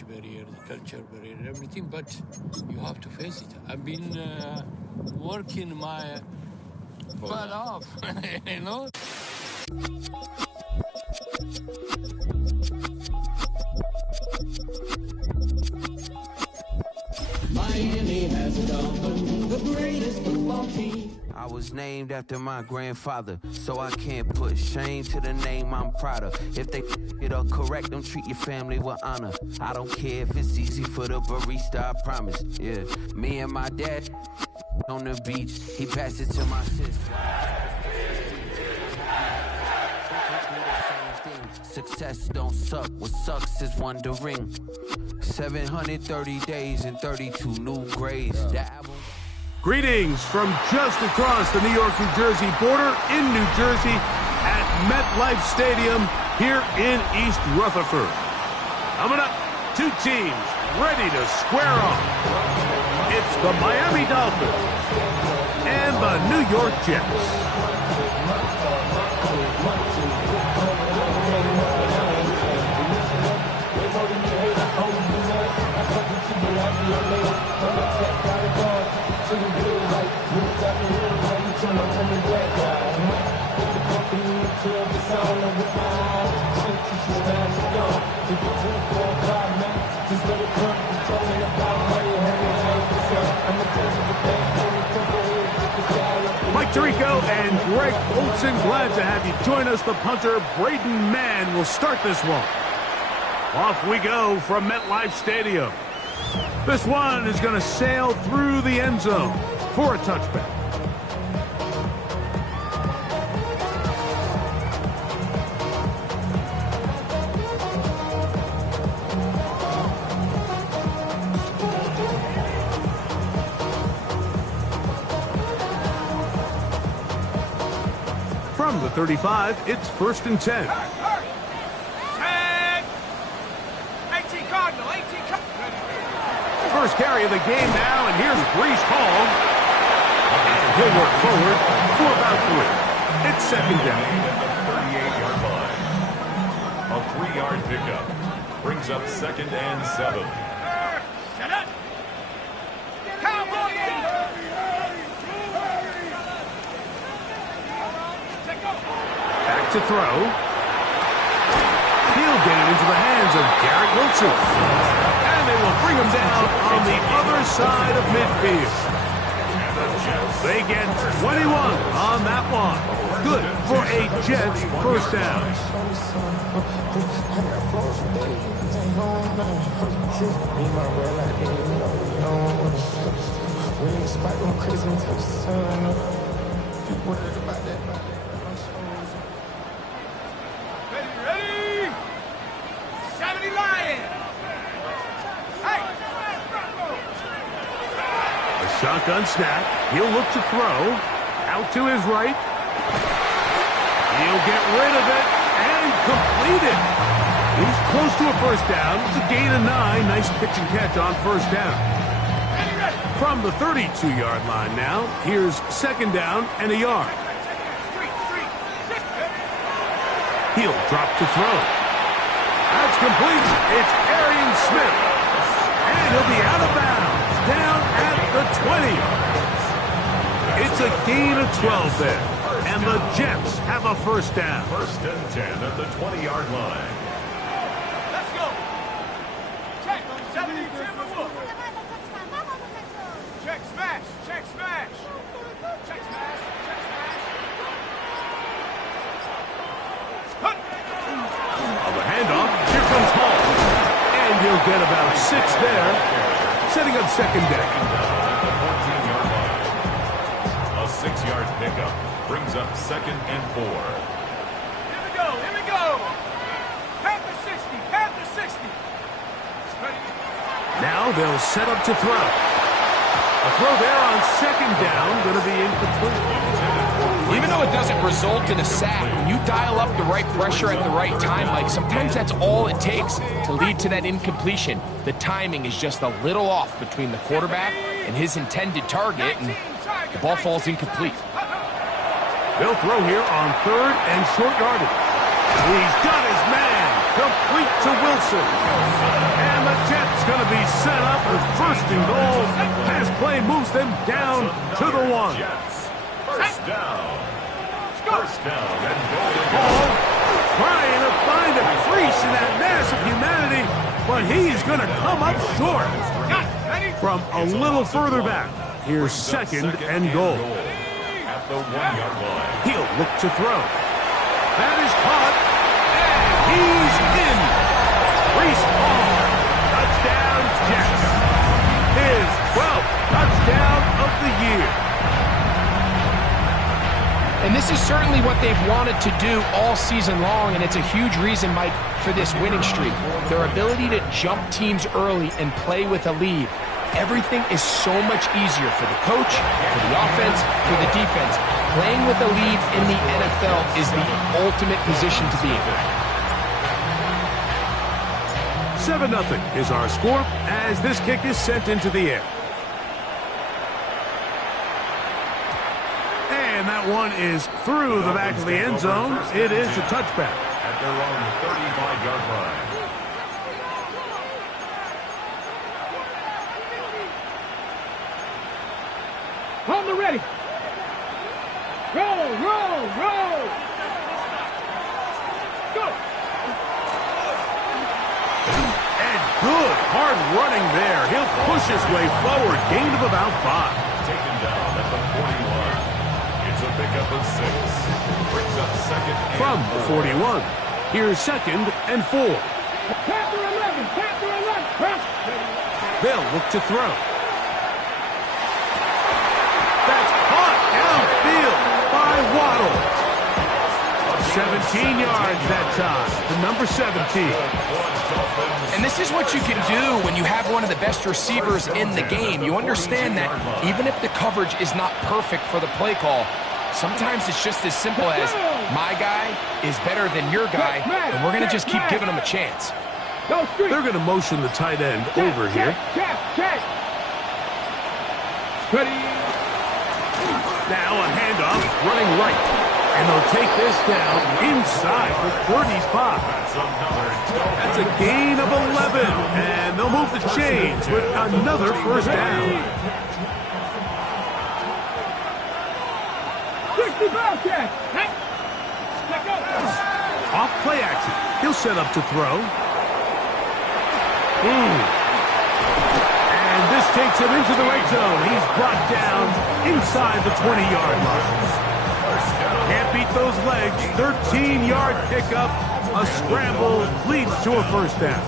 language barrier, the culture barrier, everything, but you have to face it. I've been working my butt off, you know? Miami has a Dolphins, the greatest football team. I was named after my grandfather, so I can't put shame to the name I'm proud of. If they it up correct, don't treat your family with honor. I don't care if it's easy for the barista, I promise. Yeah, me and my dad on the beach, he passed it to my sister. Success don't suck, what sucks is wondering. 730 days and 32 new grades. That album. Greetings from just across the New York-New Jersey border in New Jersey at MetLife Stadium here in East Rutherford. Coming up, two teams ready to square off. It's the Miami Dolphins and the New York Jets. Mike Tirico and Greg Olson, glad to have you join us. The punter, Braden Mann, will start this one. Off we go from MetLife Stadium. This one is going to sail through the end zone for a touchback. From the 35, it's 1st and 10. First carry of the game now, and here's Breece Hall. And he'll work forward for about 3. It's 2nd down. At the 38-yard line. A 3-yard pickup brings up 2nd and 7. Shut up! Cowboy! Back to throw. He'll get it into the hands of Garrett Wilson. And they will bring him down on the other side of midfield. They get 21 on that one. Good for a Jets first down. Ready? 70 Lions! Shotgun snap. He'll look to throw. Out to his right. He'll get rid of it and complete it. He's close to a first down. It's a gain of 9. Nice pitch and catch on first down. From the 32-yard line now, here's 2nd down and a yard. He'll drop to throw. That's complete. It's Arian Smith. And he'll be out of bounds. Down at the 20. It's a gain of 12 there. And the Jets have a first down. 1st and 10 at the 20-yard line. Let's go! Check, 70 Timberwolves! Check smash! Check smash! Check smash! Check smash! On the handoff, here comes Hall. And he'll get about 6 there, setting up 2nd down. A 6-yard pickup brings up 2nd and 4. Here we go! Here we go! Panther 60! Panther 60! Now they'll set up to throw. A throw there on 2nd down, going to be incomplete. Even though it doesn't result in a sack, when you dial up the right pressure at the right time, like sometimes that's all it takes to lead to that incompletion. The timing is just a little off between the quarterback and his intended target, and the ball falls incomplete. They'll throw here on 3rd and short yardage. He's got his man, complete to Wilson. And the Jets set up with first and goal. Pass play moves them down to the 1. Jets. First down. First down and goal. Ball trying to find a crease in that mass of humanity, but he's going to come up short. From a little further back, here's second and goal. At the 1-yard line. He'll look to throw. That is caught, and he's in. Reese Hall, touchdown Jets. His 12th touchdown of the year. And this is certainly what they've wanted to do all season long, and it's a huge reason, Mike, for this winning streak. Their ability to jump teams early and play with a lead. Everything is so much easier for the coach, for the offense, for the defense. Playing with a lead in the NFL is the ultimate position to be in. 7-0 is our score as this kick is sent into the air. And that one is through the back of the end zone. It is a touchback. At their own 35-yard line. Hold the ready. Roll, roll, roll. Go. And good hard running there. He'll push his way forward. Gain of about 5. Taken down at the 41. It's a pickup of 6. Brings up second and From the 41, here's second and 4. Chapter 11. Chapter 11. Press. They'll look to throw. That's caught downfield by Waddle. 17 yards that time to number 17. And this is what you can do when you have one of the best receivers in the game. You understand that even if the coverage is not perfect for the play call, sometimes it's just as simple as my guy is better than your guy, and we're going to just keep giving him a chance. They're going to motion the tight end over here. Check. Ready. Now a handoff running right. And they'll take this down inside the 35. That's a gain of 11. And they'll move the chains with another first down. 65 catch. Off play action. He'll set up to throw. And this takes him into the red zone. He's brought down inside the 20-yard line. Can't beat those legs. 13-yard pickup. A scramble leads to a first down.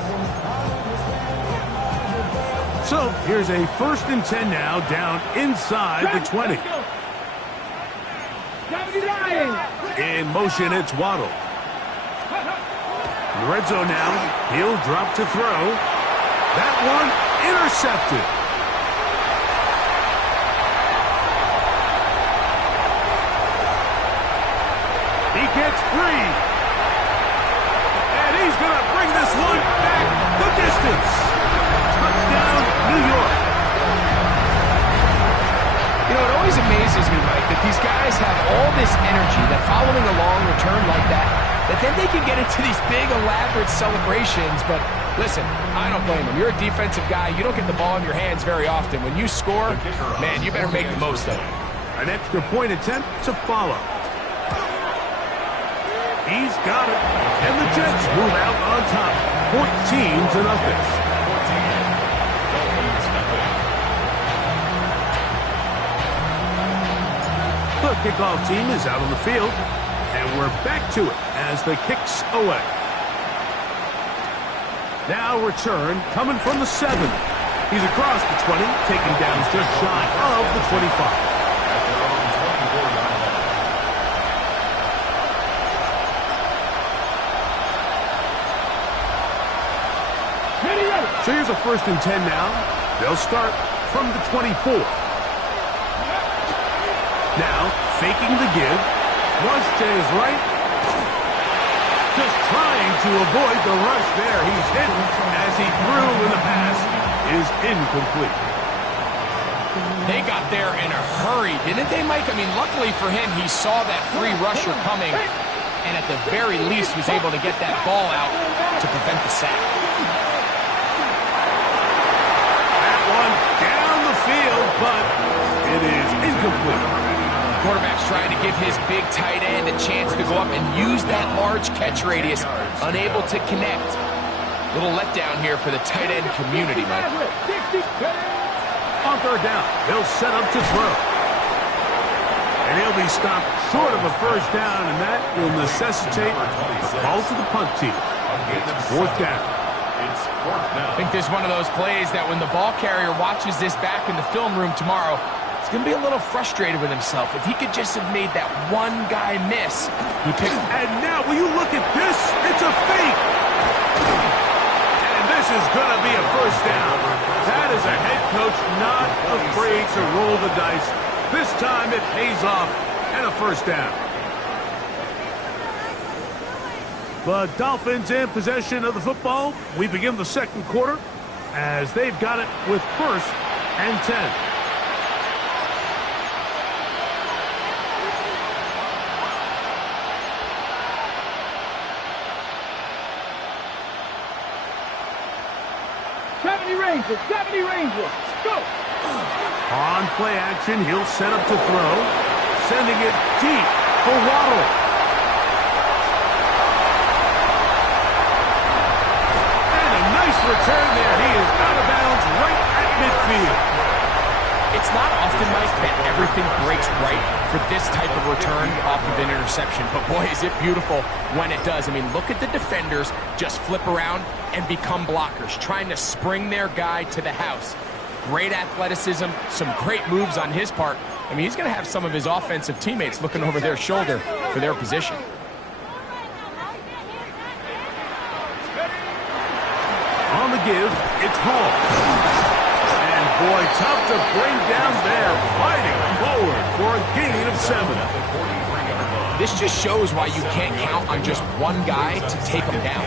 So here's a 1st and 10 now down inside the 20. In motion, it's Waddle. In the red zone now. He'll drop to throw. That one intercepted. He gets free. And he's going to bring this one back the distance. Touchdown, New York. You know, it always amazes me, Mike, that these guys have all this energy, that following a long return like that then they can get into these big, elaborate celebrations. But listen, I don't blame them. You're a defensive guy. You don't get the ball in your hands very often. When you score, man, you better make the most of it. An extra point attempt to follow. He's got it. And the Jets move out on top. 14-0. The kickoff team is out on the field, and we're back to it as the kick's away. Now return coming from the 7. He's across the 20, taking down just shy of the 25. So here's a 1st and 10 now. They'll start from the 24. Now, faking the give. Flush to his right. Just trying to avoid the rush there. He's hidden as he threw and the pass is incomplete. They got there in a hurry, didn't they, Mike? I mean, luckily for him, he saw that free rusher coming and at the very least was able to get that ball out to prevent the sack. quickly. Quarterback's trying to give his big tight end a chance to go up and use that large catch radius. Unable to connect. Little letdown here for the tight end community, Mike. On third down, they'll set up to throw. And he'll be stopped short of a first down, and that will necessitate a call to the punt team. It's fourth down. I think this is one of those plays that when the ball carrier watches this back in the film room tomorrow, he's going to be a little frustrated with himself. If he could just have made that one guy miss, he picked. And now, will you look at this? It's a fake. And this is going to be a first down. That is a head coach not afraid to roll the dice. This time it pays off, and a first down. The Dolphins in possession of the football. We begin the second quarter as they've got it with first and 10. '70 Rangers, go! On play action, he'll set up to throw, sending it deep for Waddle. Return there. He is out of bounds right at midfield. It's not often, Mike, that everything breaks right for this type of return off of an interception. But boy, is it beautiful when it does. I mean, look at the defenders just flip around and become blockers, trying to spring their guy to the house. Great athleticism, some great moves on his part. I mean, he's going to have some of his offensive teammates looking over their shoulder for their position. On the give, it's Hall. And boy, tough to bring down there, fighting forward for a gain of 7. This just shows why you can't count on just one guy to take him down.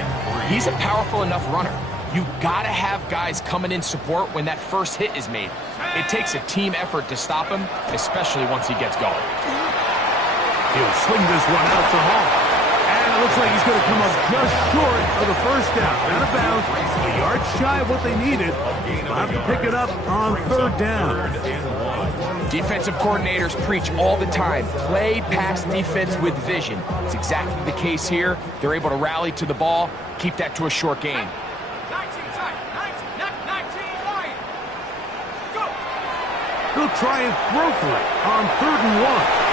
He's a powerful enough runner. You gotta have guys coming in support when that first hit is made. It takes a team effort to stop him, especially once he gets going. He'll swing this one out to Hall. It looks like he's going to come up just short of the first down. Out of bounds, a yard shy of what they needed. They'll have to pick it up on third down. Defensive coordinators preach all the time, play pass defense with vision. It's exactly the case here. They're able to rally to the ball, keep that to a short gain. 19 Lions, go! He'll try and throw for it on third and 1.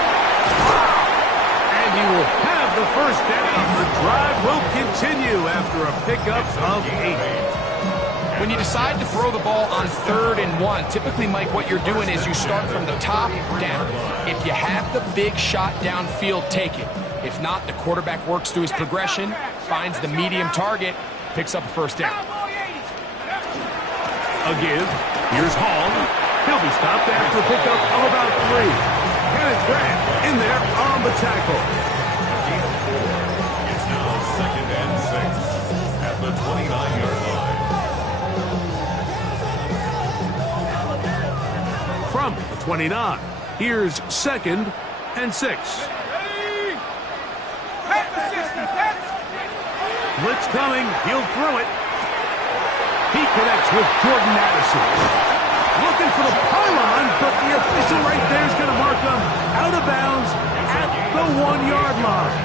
He will have the first down. The drive will continue after a pickup of 8. When you decide to throw the ball on third and 1, typically, Mike, what you're doing is you start from the top down. If you have the big shot downfield, take it. If not, the quarterback works through his progression, finds the medium target, picks up a first down. Again, here's Hall. He'll be stopped after a pickup of about 3. Kenneth Grant in there on the tackle. It's now second and 6 at the 29-yard line. From the 29, here's second and 6. Blitz coming, he'll throw it. He connects with Jordan Addison. Looking for the pylon, but the official right there is going to mark him out of bounds at the 1-yard line.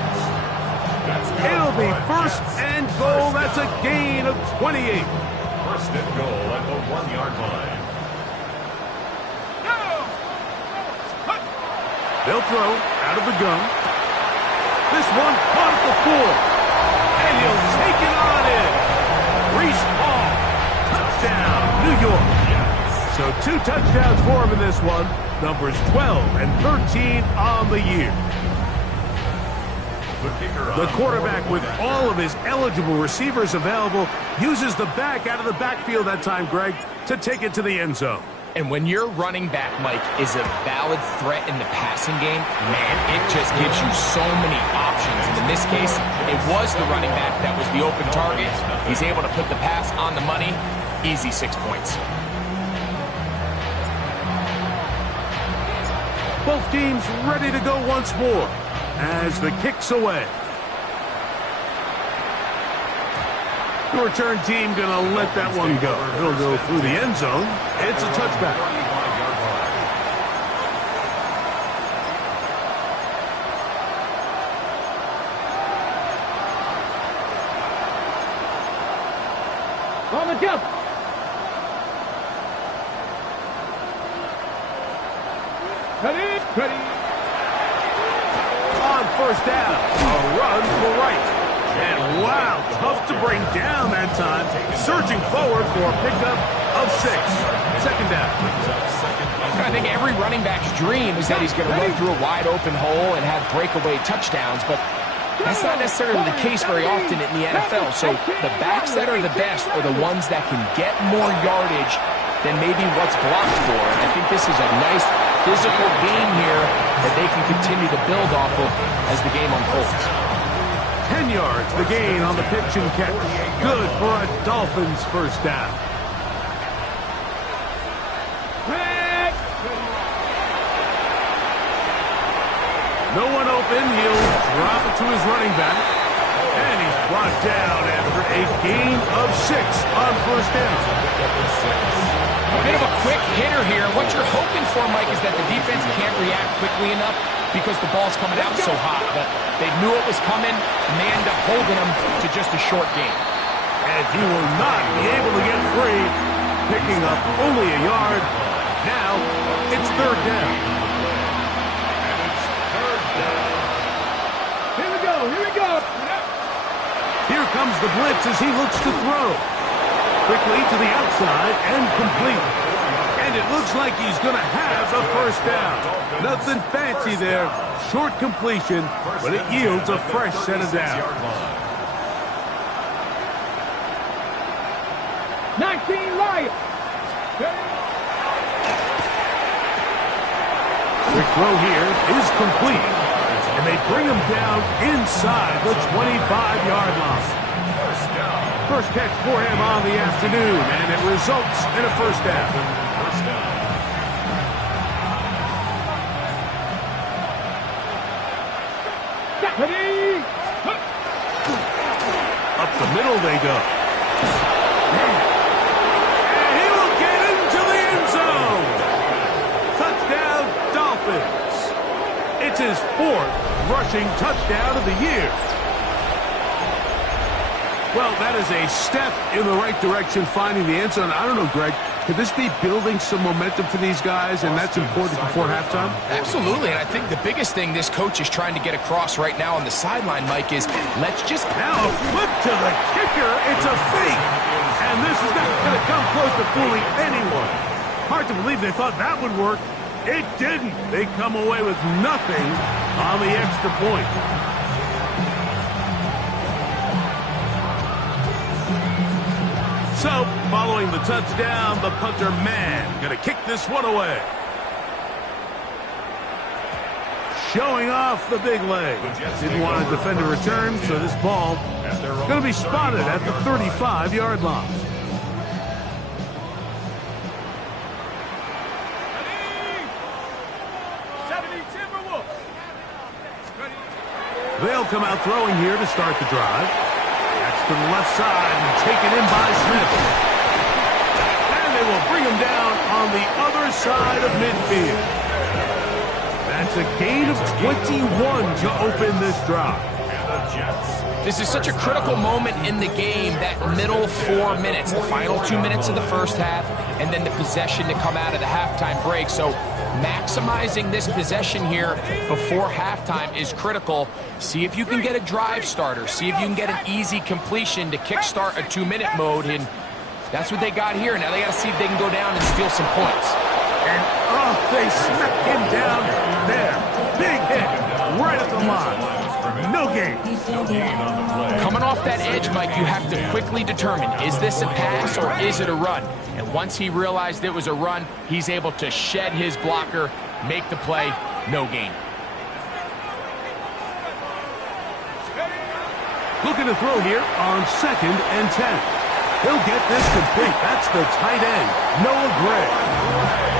It'll be first and goal. That's a gain of 28. First and goal at the 1-yard line. They'll throw out of the gun. This one caught at the 4. And he'll take it on in. Reese Hall. Touchdown, New York. So 2 touchdowns for him in this one. Numbers 12 and 13 on the year. The quarterback, with all of his eligible receivers available, uses the back out of the backfield that time, Greg, to take it to the end zone. And when your running back, Mike, is a valid threat in the passing game, man, it just gives you so many options. And in this case, it was the running back that was the open target. He's able to put the pass on the money. Easy 6 points. Both teams ready to go once more as the kick's away. The return team going to let that one go. It'll go through the end zone. It's a touchback. on the jump. Ready. On first down, a run for right. And wow, tough to bring down that time. Surging forward for a pickup of 6. Second down. I think every running back's dream is that he's going to run through a wide open hole and have breakaway touchdowns, but that's not necessarily the case very often in the NFL. So the backs that are the best are the ones that can get more yardage than maybe what's blocked for. And I think this is a nice physical game here that they can continue to build off of as the game unfolds. 10 yards, the gain on the pitch and catch. Good for a Dolphins first down. No one open. He'll drop it to his running back. And he's brought down after a gain of 6 on first down. A bit of a quick hitter here. What you're hoping for, Mike, is that the defense can't react quickly enough because the ball's coming out so hot. But they knew it was coming, and they end up holding him to just a short gain. And he will not be able to get free, picking up only a yard. Now it's third down. Here we go. Here comes the blitz as he looks to throw. Quickly to the outside and complete. And it looks like he's going to have a first down. Nothing fancy there. Short completion, but it yields a fresh set of downs. 19 Lions. Quick throw here is complete. And they bring him down inside the 25-yard line. First catch for him on the afternoon, and it results in a first down. Up the middle they go. And he will get into the end zone. Touchdown, Dolphins. It's his 4th rushing touchdown of the year. Well, that is a step in the right direction, finding the end zone. I don't know, Greg, could this be building some momentum for these guys, and that's important before halftime? Absolutely, and I think the biggest thing this coach is trying to get across right now on the sideline, Mike, is let's just... Now a flip to the kicker. It's a fake. And this is not going to come close to fooling anyone. Hard to believe they thought that would work. It didn't. They come away with nothing on the extra point. So, following the touchdown, the punter man going to kick this one away. Showing off the big leg. Didn't want to defend a return, so this ball going to be spotted at the 35-yard line. They'll come out throwing here to start the drive. That's to the left side and taken in by Smith. And they will bring him down on the other side of midfield. That's a gain of 21 to open this drive. This is such a critical moment in the game, that middle 4 minutes, the final 2 minutes of the first half, and then the possession to come out of the halftime break. So maximizing this possession here before halftime is critical. See if you can get a drive starter. See if you can get an easy completion to kickstart a 2-minute mode, and that's what they got here. Now they got to see if they can go down and steal some points. And, they smacked him down there. Big hit right at the line. No gain. Coming off that edge, Mike, you have to quickly determine, is this a pass or is it a run? And once he realized it was a run, he's able to shed his blocker, make the play, no gain. Looking to throw here on 2nd and 10. He'll get this complete. That's the tight end, Noah Gray.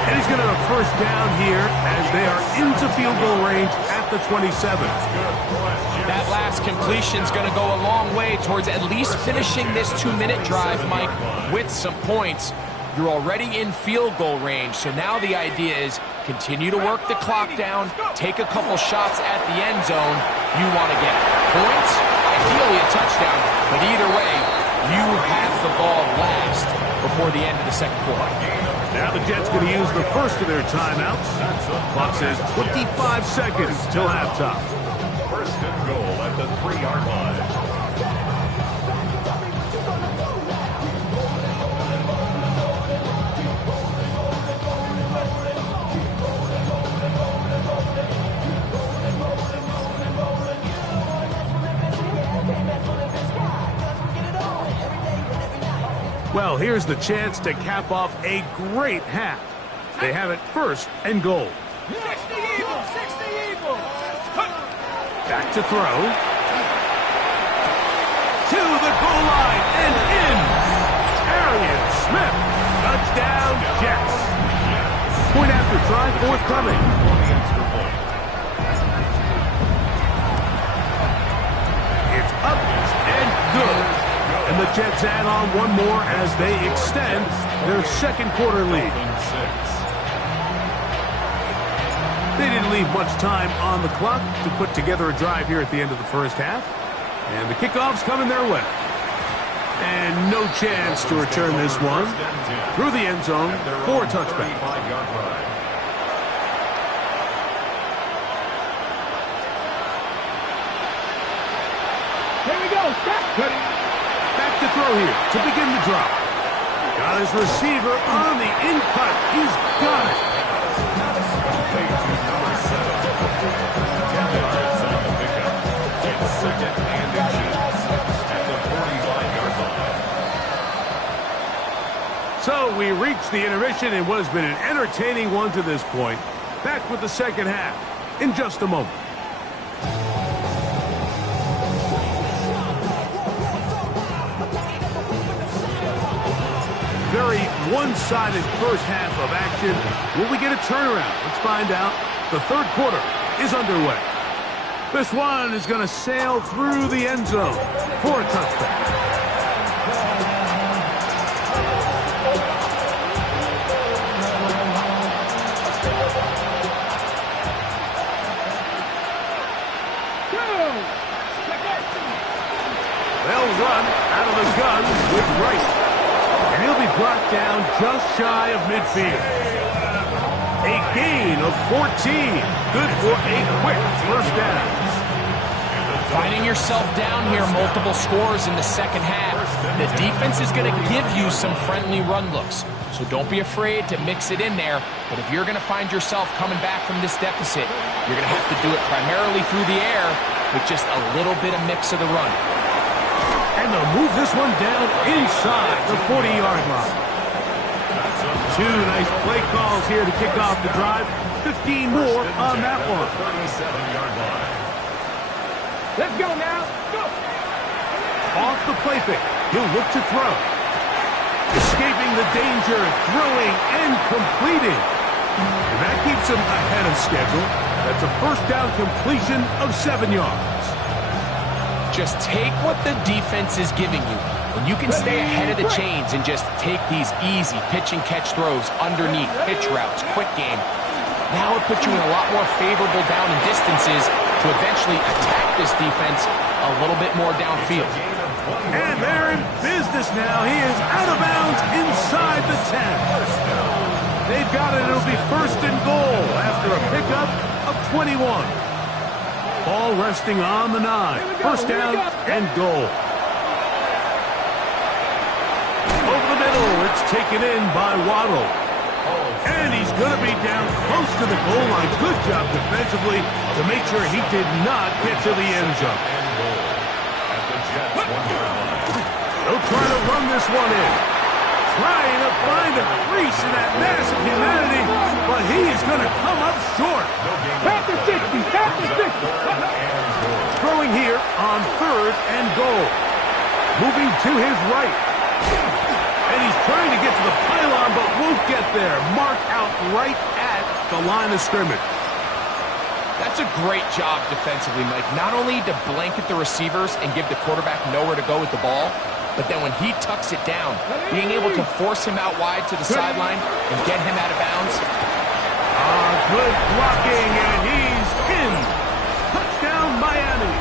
And he's going to have a first down here as they are into field goal range at the 27. That last completion is going to go a long way towards at least finishing this 2-minute drive, Mike, with some points. You're already in field goal range, so now the idea is continue to work the clock down, take a couple shots at the end zone. You want to get points, ideally a touchdown, but either way, You have the ball last before the end of the second quarter. Now the Jets going to use the first of their timeouts. Clock says 25 seconds till halftime. First and goal at the 3-yard line. Well, here's the chance to cap off a great half. They have it first and goal. 60 Eagles! 60 Eagles! Back to throw. To the goal line and in. Arian Smith. Touchdown, Jets. Point after try forthcoming. It's up and good. And the Jets add on one more as they extend their second quarter lead. They didn't leave much time on the clock to put together a drive here at the end of the first half. And the kickoff's coming their way. And no chance to return this one through the end zone for a touchback. Here we go! Stop! Back to throw here to begin the drop. Got his receiver on the in-cut. He's got it. It's second and inches at the 45-yard line. So we reach the intermission in what has been an entertaining one to this point. Back with the second half in just a moment. Very one-sided first half of action. Will we get a turnaround? Let's find out. The third quarter is underway. This one is going to sail through the end zone for a touchback. They'll run out of the gun with Wright. And he'll be brought down just shy of midfield. A gain of 14. Good for a quick first down. Finding yourself down here, multiple scores in the second half. The defense is going to give you some friendly run looks. So don't be afraid to mix it in there. But if you're going to find yourself coming back from this deficit, you're going to have to do it primarily through the air with just a little bit of mix of the run. And they'll move this one down inside the 40-yard line. Two nice play calls here to kick off the drive. 15 more on that one. 37-yard line. Let's go now! Go! Off the play fake. He'll look to throw. Escaping the danger, throwing and completing. And that keeps him ahead of schedule. That's a first down completion of 7 yards. Just take what the defense is giving you. When you can stay ahead of the chains and just take these easy pitch and catch throws underneath, pitch routes, quick game, now it puts you in a lot more favorable down and distances to eventually attack this defense a little bit more downfield. And they're in business now. He is out of bounds inside the 10. They've got it. It'll be first and goal after a pickup of 21. Ball resting on the 9. First down and goal. Over the middle, it's taken in by Waddle. And he's going to be down close to the goal line. Good job defensively to make sure he did not get to the end zone. They'll try to run this one in. Trying to find a crease in that mass of humanity, but he's going to come up short. Back to 60! Back to 60! Throwing here on third and goal. Moving to his right. And he's trying to get to the pylon, but won't get there. Marked out right at the line of scrimmage. That's a great job defensively, Mike. Not only to blanket the receivers and give the quarterback nowhere to go with the ball, but then when he tucks it down, being able to force him out wide to the sideline and get him out of bounds. Good blocking, and he's in. Touchdown, Miami.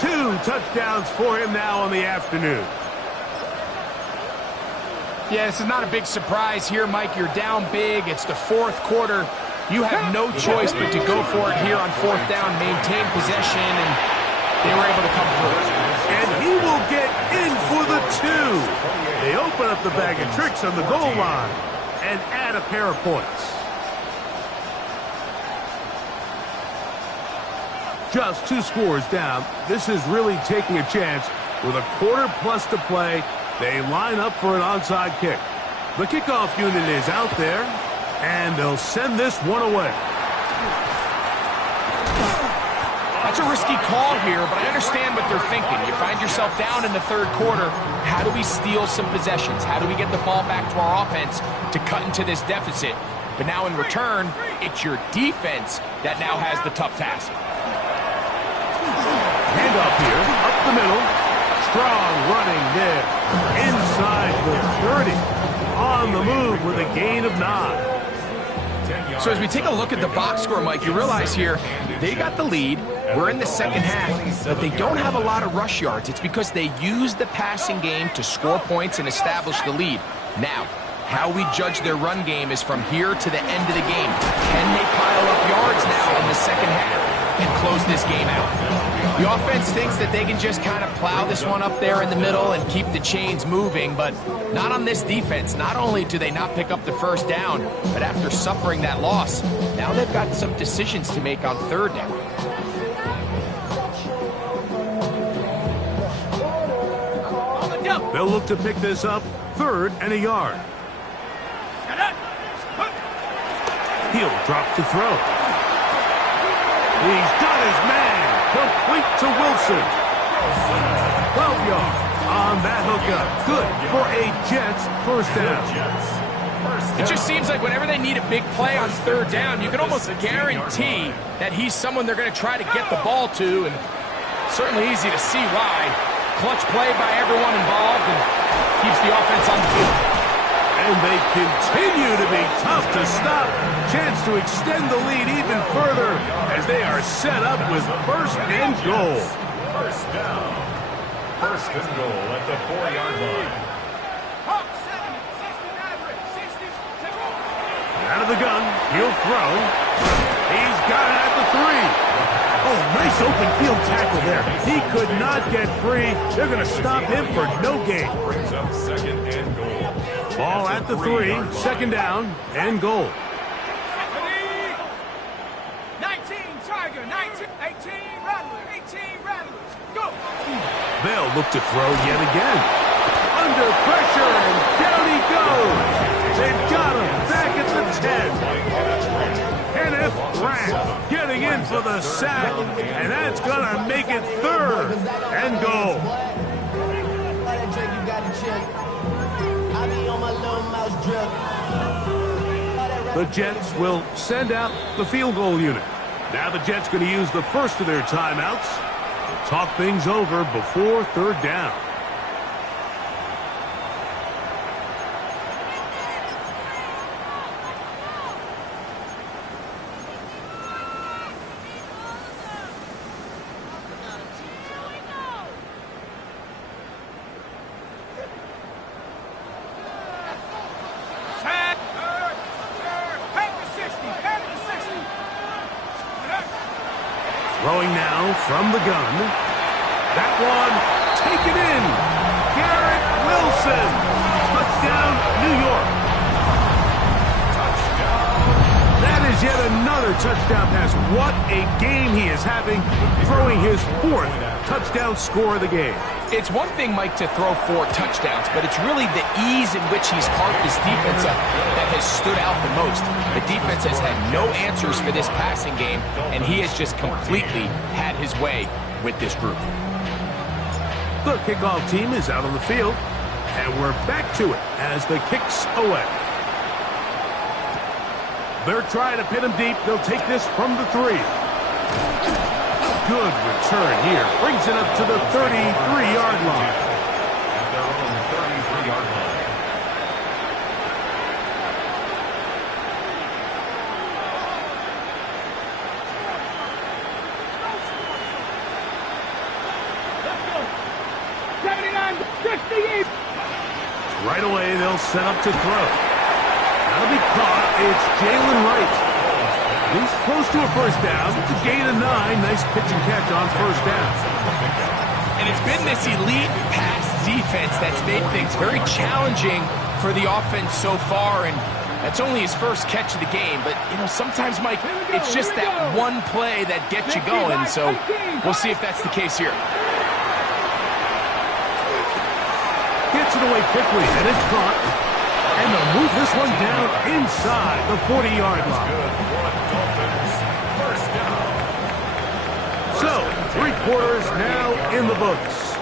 2 touchdowns for him now on the afternoon. Yeah, this is not a big surprise here, Mike. You're down big. It's the fourth quarter. You have no choice but to go for it here on fourth down, maintain possession, and they were able to come through. And he will get in for the 2. They open up the bag of tricks on the goal line and add a pair of points. Just 2 scores down. This is really taking a chance. With a quarter plus to play, they line up for an onside kick. The kickoff unit is out there, and they'll send this one away. That's a risky call here, but I understand what they're thinking. You find yourself down in the third quarter. How do we steal some possessions? How do we get the ball back to our offense to cut into this deficit? But now in return, it's your defense that now has the tough task. Handoff here, up the middle. Strong running there. Inside the 30. On the move with a gain of 9. So as we take a look at the box score, Mike, you realize here, they got the lead. We're in the second half, but they don't have a lot of rush yards. It's because they use the passing game to score points and establish the lead. Now, how we judge their run game is from here to the end of the game. Can they pile up yards now in the second half and close this game out? The offense thinks that they can just kind of plow this one up there in the middle and keep the chains moving, but not on this defense. Not only do they not pick up the first down, but after suffering that loss, now they've got some decisions to make on third down. They'll look to pick this up, 3rd and a yard. He'll drop to throw. He's got his man. Complete to Wilson. 12 yards on that hookup. Good for a Jets first down. It just seems like whenever they need a big play on third down, you can almost guarantee that he's someone they're going to try to get the ball to, and certainly easy to see why. Clutch play by everyone involved and keeps the offense on the field. And they continue to be tough to stop. Chance to extend the lead even further as they are set up with 1st and goal. First down. 1st and goal at the 4-yard line. Out of the gun, he'll throw. He's got it at the 3. Oh, nice open field tackle there. He could not get free. They're going to stop him for no gain. Brings up 2nd and goal. Ball at the 3, 2nd down and goal. 19 Tiger, 19, 18 Rattler, 18 Rattlers, go! They'll look to throw yet again. Under pressure, and down he goes. They've got him back at the 10. Kenneth Grant getting in for the sack, and that's going to make it 3rd and goal. The Jets will send out the field goal unit. Now the Jets going to use the first of their timeouts to talk things over before third down. Throwing now from the gun. That one taken in. Garrett Wilson. Touchdown, New York. Touchdown. That is yet another touchdown pass. What a game he is having, throwing his 4th touchdown score of the game. It's one thing, Mike, to throw 4 touchdowns, but it's really the ease in which he's carved his defense up that has stood out the most. The defense has had no answers for this passing game, and he has just completely had his way with this group. The kickoff team is out on the field, and we're back to it as the kick's away. They're trying to pin him deep. They'll take this from the 3. Good return here. Brings it up to the 33-yard line. At their own 33-yard line. Right Right away, they'll set up to throw. That'll be caught. It's Jalen Wright. He's close to a first down. It's a gain of 9. Nice pitch and catch on first down. And it's been this elite pass defense that's made things very challenging for the offense so far, and that's only his first catch of the game. But, you know, sometimes, Mike, it's just that one play that gets you going, so we'll see if that's the case here. Gets it away quickly, and it's caught. And they'll move this one down inside the 40-yard line. So, 3 quarters now in the books.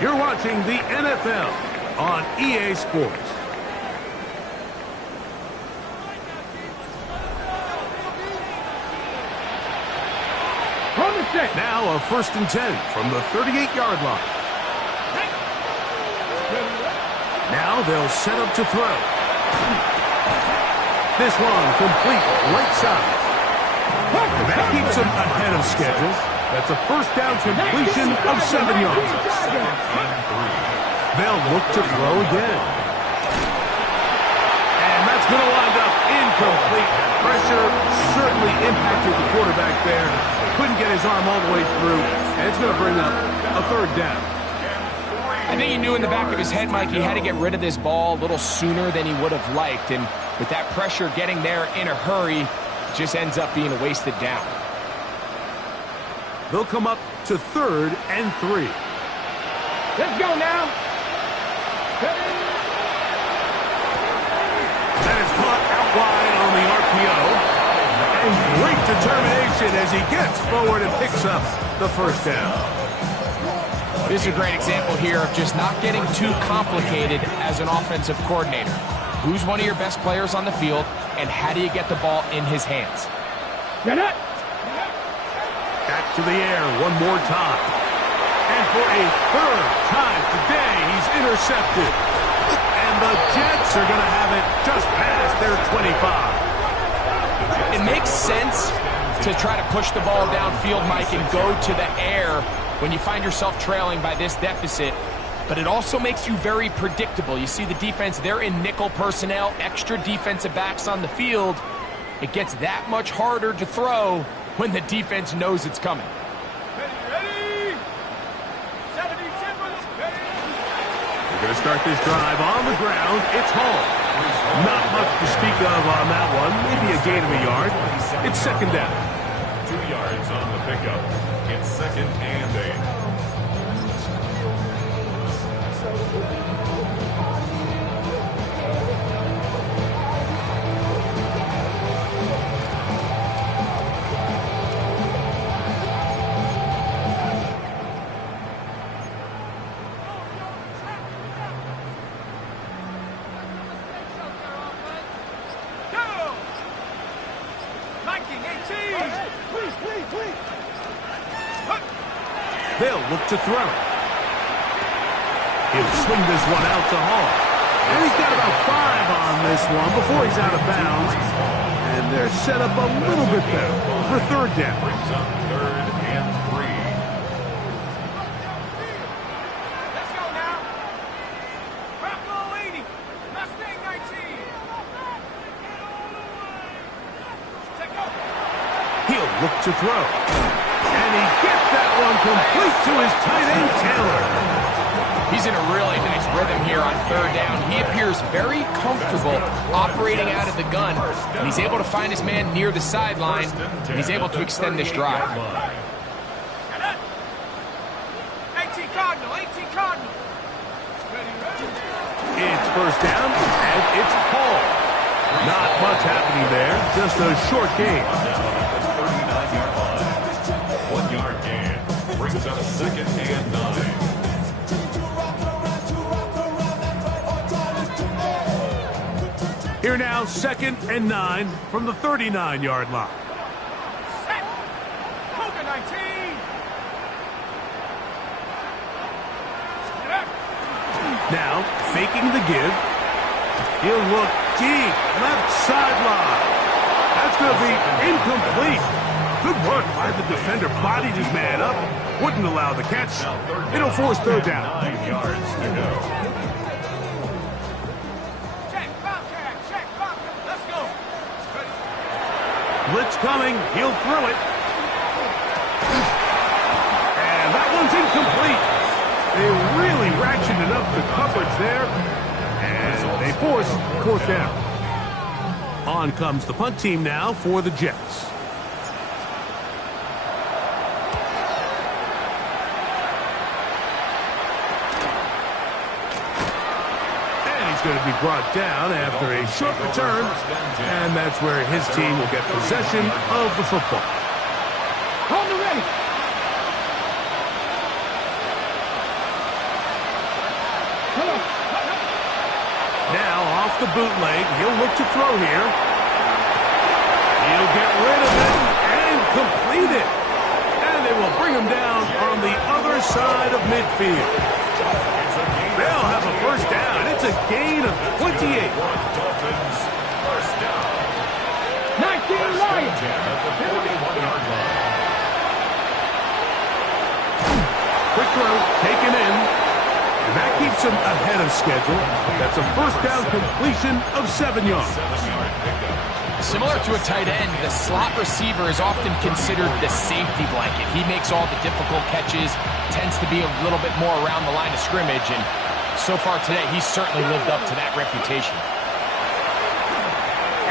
You're watching the NFL on EA Sports. Now a 1st and 10 from the 38-yard line. Now they'll set up to throw. This one complete right side. That keeps them ahead of schedule. That's a first down completion of 7 yards. They'll look to throw again. And that's going to wind up incomplete. Pressure certainly impacted the quarterback there. Couldn't get his arm all the way through. And it's going to bring up a 3rd down. I think he knew in the back of his head, Mike, he had to get rid of this ball a little sooner than he would have liked. And with that pressure getting there in a hurry, it just ends up being a wasted down. They'll come up to 3rd and 3. Let's go now. That is caught out wide on the RPO. And great determination as he gets forward and picks up the first down. This is a great example here of just not getting too complicated as an offensive coordinator. Who's one of your best players on the field, and how do you get the ball in his hands? Back to the air one more time. And for a 3rd time today, he's intercepted. And the Jets are going to have it just past their 25. It makes sense to try to push the ball downfield, Mike, and go to the air when you find yourself trailing by this deficit. But it also makes you very predictable. You see the defense, they're in nickel personnel, extra defensive backs on the field. It gets that much harder to throw when the defense knows it's coming. Ready. 70 Timbers, ready. We're going to start this drive on the ground. It's Hall. Not much to speak of on that one. Maybe a gain of a yard. It's 2nd down. 2 yards on the pickup. It's 2nd and 8. They'll look to throw. He'll swing this one out to Hall. And he's got about 5 on this one before he's out of bounds. And they're set up a little bit better for 3rd down. Brings up 3rd and 3. Let's go now. Bravo 80. Mustang 19. Check go. He'll look to throw. And he gets that one complete to his tight end, Taylor. He's in a really nice rhythm here on 3rd down. He appears very comfortable operating out of the gun, and he's able to find his man near the sideline, and he's able to extend this drive. 18 Cardinal, 18 Cardinal. It's 1st down, and it's Hall. Not much happening there, just a short gain. 39-yard line. 1-yard gain. Brings up 2nd and 9. Here now, 2nd and 9 from the 39-yard line. Set. Cougar 19. Now, faking the give. He'll look deep, left sideline. That's going to be incomplete. Good work by the defender. Bodied his man up. Wouldn't allow the catch. It'll force 3rd down. 9 yards to go. Blitz coming. He'll throw it. And that one's incomplete. They really ratcheted up the coverage there. And they force fourth down. On comes the punt team now for the Jets. Going to be brought down after a short return, and that's where his team will get possession of the football. Hold the ready. Now off the bootleg, he'll look to throw here. He'll get rid of it and complete it. And they will bring him down on the other side of midfield. They'll have a first down. It's a gain of 28. Dolphins, first down. 19 Lions. At the 41-yard line. Quick throw, taken in. And that keeps him ahead of schedule. That's a first down completion of 7 yards. 7-yard pickup. Similar to a tight end, the slot receiver is often considered the safety blanket. He makes all the difficult catches, tends to be a little bit more around the line of scrimmage, and so far today, he's certainly lived up to that reputation.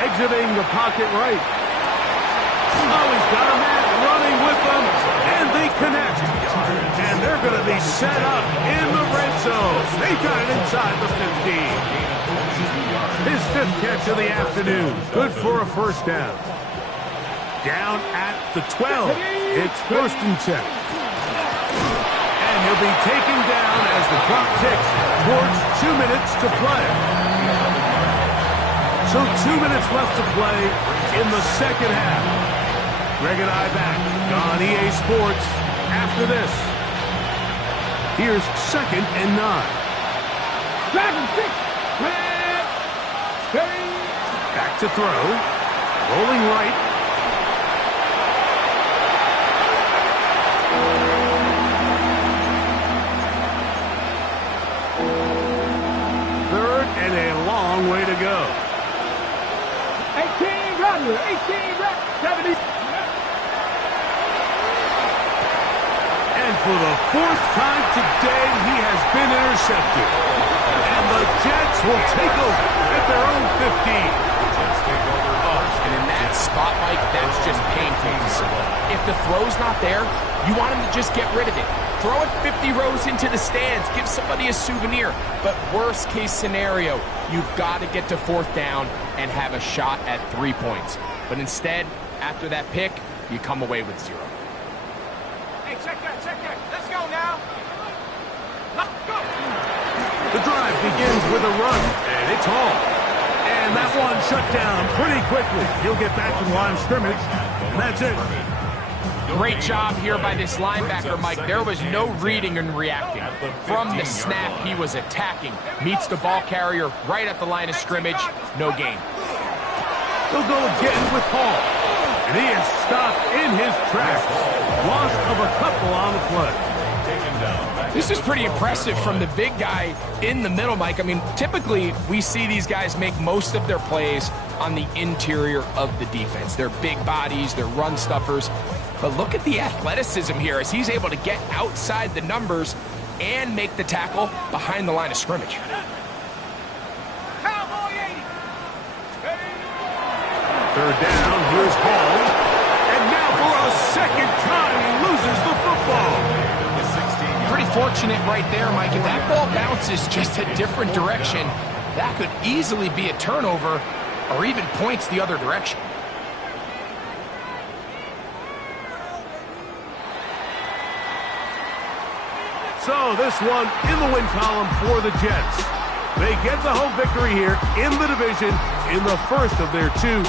Exiting the pocket right. Oh, he's got a man running with them, and they connect. And they're going to be set up in the red zone. They got it inside the 15. His fifth catch of the afternoon. Good for a first down. Down at the 12. It's first and 10. And he'll be taken down as the clock ticks towards 2 minutes to play. So 2 minutes left to play in the second half. Greg and I back on EA Sports after this. Here's 2nd and 9. Dragon 6. Back to throw. Rolling right. Third and a long way to go. 18 Rattler. 18 Rattler. 70. And for the fourth time today, he has been intercepted. And the Jets will take over at their own 15. And in that spot, Mike, that's just painful to see. If the throw's not there, you want him to just get rid of it. Throw it 50 rows into the stands. Give somebody a souvenir. But worst case scenario, you've got to get to fourth down and have a shot at 3 points. But instead, after that pick, you come away with 0. Hey, check that. Let's go now. Let's go. The drive begins with a run, and it's home. And that one shut down pretty quickly. He'll get back to the line of scrimmage, and that's it. Great job here by this linebacker, Mike. There was no reading and reacting. From the snap, he was attacking. Meets the ball carrier right at the line of scrimmage. No gain. He'll go again with Hall. And he is stopped in his tracks. Loss of a couple on the play. This is pretty impressive from the big guy in the middle, Mike. I mean, typically we see these guys make most of their plays on the interior of the defense. They're big bodies, they're run stuffers. But look at the athleticism here as he's able to get outside the numbers and make the tackle behind the line of scrimmage. Cowboy 80. Third down, here's Hall. And now for a second time, he loses the football. Pretty fortunate right there, Mike. If that ball bounces just a different direction, that could easily be a turnover or even points the other direction. So this one in the win column for the Jets. They get the home victory here in the division in the first of their 2